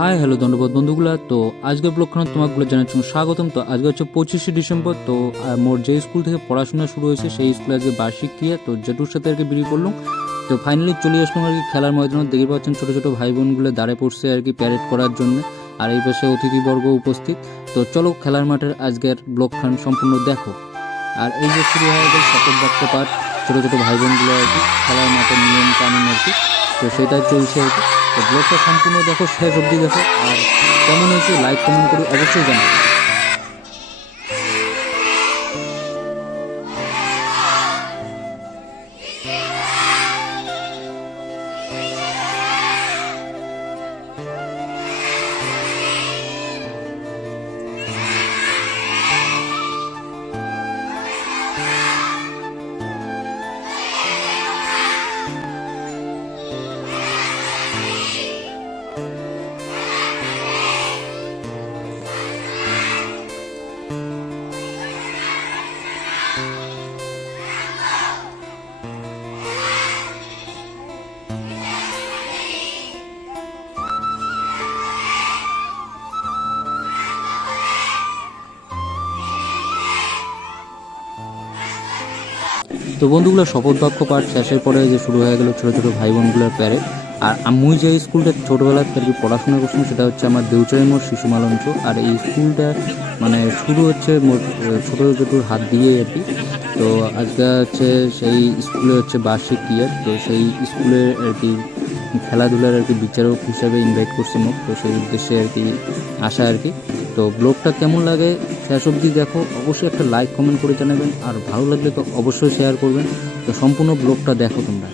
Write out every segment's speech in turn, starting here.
Hi hello ধন্যবাদ বন্ধুগুলা। তো আজকের ব্লগখানে তোমাগুলো জানাচ্ছি স্বাগতম। তো আজকে হচ্ছে 25শে ডিসেম্বর। তো মোর যে স্কুল থেকে পড়াশোনা শুরু হয়েছে সেই স্কুলে আজকে বার্ষিক ক্রিয়া। তো জেঠুর সাথে আর কি বেরিয়ে পড়লাম। তো ফাইনালি চলে আসলাম আর কি খেলার ময়দানে। দেখতে পাচ্ছেন ছোটো ছোটো ভাই বোনগুলো দাঁড়িয়ে পড়ছে আর কি প্যারেড করার জন্য। আর এই পাশে অতিথিবর্গ উপস্থিত। তো চলো খেলার মাঠের আজকের ব্লগখান সম্পূর্ণ দেখো। আর এই যে শুরু হয়ে গেল শপথ বাক্য পাঠ, ছোটো ছোটো ভাই বোনগুলো আর কি খেলার মাঠের নিয়ম কানুন আর কি। তো সেটা চলছে আর কি। তো ব্লগটা সম্পূর্ণ দেখো, শেষ অবধি দেখো। আর কেমন হয়েছে লাইক কমেন্ট করে অবশ্যই জানাবে। তো বন্ধুগুলো শপথ বাক্য পাঠ শেষের পরে যে শুরু হয়ে গেল ছোটো ছোটো ভাই বোনগুলোর প্যারেড। আর আমি যে স্কুলটা ছোটোবেলার আর কি পড়াশোনা করছিলাম সেটা হচ্ছে আমার দেউচারি মোড় শিশু মালঞ্চ। আর এই স্কুলটা মানে শুরু হচ্ছে মোট ছোটো ছোটোর হাত দিয়ে আর কি। তো আজকে হচ্ছে সেই স্কুলে হচ্ছে বার্ষিক ক্রিয়া। তো সেই স্কুলে আর কি খেলাধুলার আর কি বিচারক হিসাবে ইনভাইট করছে মোক। তো সেই উদ্দেশ্যে আর কি আসা আর কি। তো ব্লগটা কেমন লাগে শেষ অবধি দেখো, অবশ্যই একটা লাইক কমেন্ট করে জানাবেন। আর ভালো লাগলে তো অবশ্যই শেয়ার করবেন। তো সম্পূর্ণ ব্লগটা দেখো তোমরা।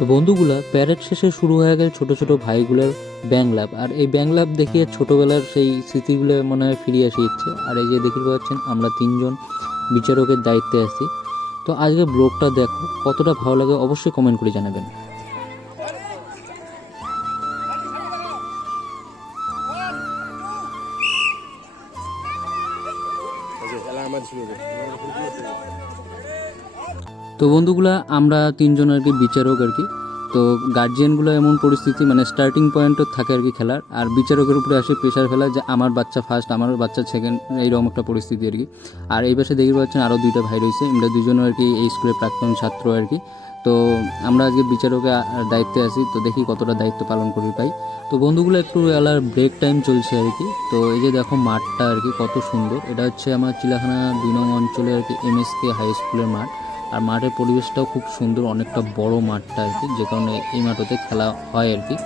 তো বন্ধুগুলা প্যারেড শেষে শুরু হয়ে গেল ছোটো ছোটো ভাইগুলোর ব্যাংলাপ। আর এই ব্যাংলাপ দেখিয়ে ছোটোবেলার সেই স্মৃতিগুলো মনে হয় ফিরিয়ে আসে ইচ্ছে। আর এই যে দেখতে পাচ্ছেন আমরা তিনজন বিচারকের দায়িত্বে আছি। তো আজকে ব্লগটা দেখো, কতটা ভালো লাগে অবশ্যই কমেন্ট করে জানাবেন। তো বন্ধুগুলা আমরা তিনজন আর কি বিচারক আর কি। তো গার্জিয়ানগুলো এমন পরিস্থিতি মানে স্টার্টিং পয়েন্টও থাকে আর কি খেলার। আর বিচারকের উপরে আসে প্রেশার ফেলা যে আমার বাচ্চা ফার্স্ট, আমার বাচ্চা সেকেন্ড, এইরকম একটা পরিস্থিতি আর কি। আর এই পাশে দেখতে পাচ্ছেন আরও দুইটা ভাই রয়েছে, আমরা দুজনও আর কি এই স্কুলের প্রাক্তন ছাত্র আর কি। তো আমরা আজকে বিচারকের দায়িত্বে আছি। তো দেখি কতটা দায়িত্ব পালন করি পাই। তো বন্ধুগুলো একটু এলার ব্রেক টাইম চলছে আর কি। তো এই যে দেখো মাঠটা আর কি কত সুন্দর। এটা হচ্ছে আমার চিলাখানা 2 নং অঞ্চলের আর কি MSK হাই স্কুলের মাঠ। আর মাঠের পরিবেশটাও খুব সুন্দর, অনেকটা বড় মাঠটা আর কি, যে কারণে এই মাঠেতে খেলা হয় আর কি।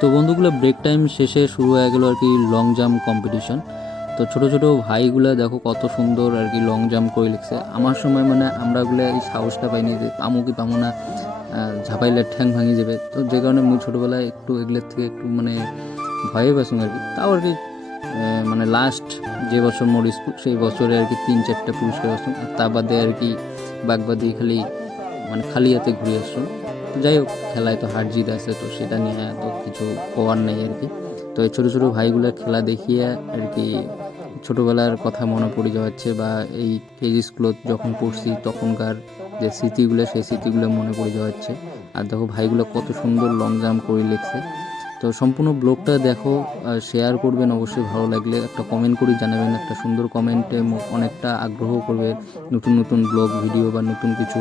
তো বন্ধুগুলো ব্রেক টাইম শেষে শুরু হয়ে গেল আর কি লং জাম্প কম্পিটিশন। তো ছোটো ছোটো ভাইগুলা দেখো কত সুন্দর আর কি লং জাম্প করে লিখছে। আমার সময় মানে আমরাগুলো এই সাহসটা পাইনি যে পামো কি পামো না, ঝাঁপাইলে ঠ্যাং ভাঙি যাবে। তো যে কারণে মুই ছোটোবেলায় একটু এগুলোর থেকে একটু মানে ভয়ে পেছুন আর কি। তাও আর কি মানে লাস্ট যে বছর মোর স্কুল সেই বছরে আর কি 3-4টা পুরস্কার আসুন। আর তা বাদে আর কি বাগবাদি খালি মানে খালি হাতে ঘুরে আসুন। তো যাই হোক, খেলায় তো হার জিত আছে, তো সেটা নিয়ে তো কিছু করার নেই আর কি। তো এই ছোটো ছোটো ভাইগুলোর খেলা দেখিয়ে আর কি ছোটোবেলার কথা মনে পড়ে যাচ্ছে, বা এই কেজি স্কুলত যখন পড়ছি তখনকার যে স্মৃতিগুলো সেই স্মৃতিগুলো মনে পড়ে যাচ্ছে। আর দেখো ভাইগুলো কত সুন্দর লং জাম্প করে লিখছে। তো সম্পূর্ণ ব্লগটা দেখো, শেয়ার করবেন অবশ্যই, ভালো লাগলে একটা কমেন্ট করে জানাবেন। একটা সুন্দর কমেন্টে অনেকটা আগ্রহ করবে নতুন নতুন ব্লগ ভিডিও বা নতুন কিছু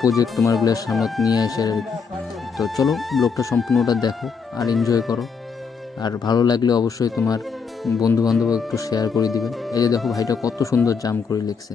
প্রজেক্ট তোমারগুলোর সামনে নিয়ে আসে আর কি। তো চলো ব্লগটা সম্পূর্ণটা দেখো আর এনজয় করো, আর ভালো লাগলে অবশ্যই তোমার বন্ধু বান্ধব একটু শেয়ার করে দিবেন। এই যে দেখো ভাইটা কত সুন্দর জাম্প করে লিখছে।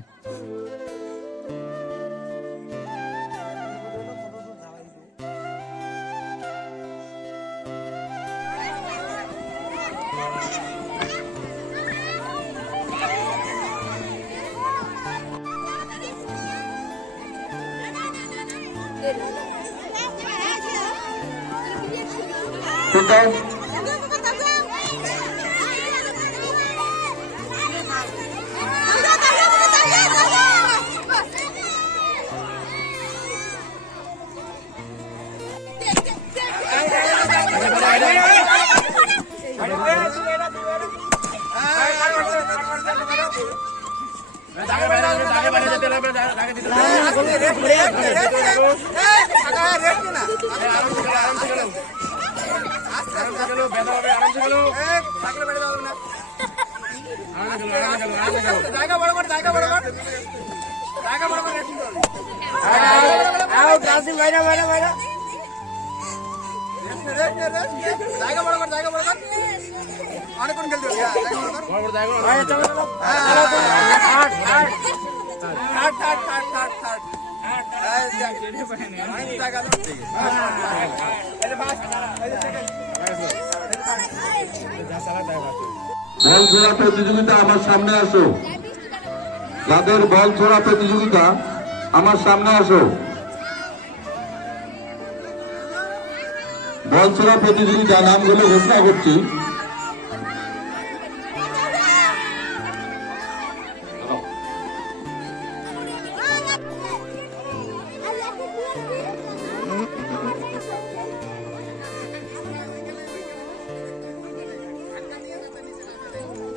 বল ছোড়া প্রতিযোগিতা আমার সামনে আসো, যাদের বল ছোড়া প্রতিযোগিতা আমার সামনে আসো। বল ছোড়া প্রতিযোগিতা নামগুলো ঘোষণা করছি।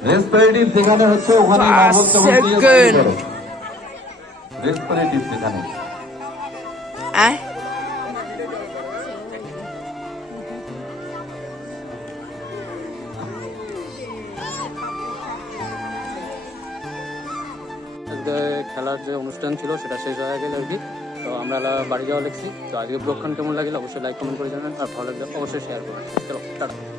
রেসপিরেটিভ যেখানে হচ্ছে ওখানে রেসপিরেটিভ যেখানে খেলার যে অনুষ্ঠান ছিল সেটা শেষ হয়ে গেল আর কি। তো আমরা বাড়ি যাওয়া লিখছি। তো আজকে ব্লগখান কেমন লাগলে অবশ্যই লাইক কমেন্ট করে জানাবেন, আর ভালো লাগলে অবশ্যই শেয়ার করবেন। চলো টাটা।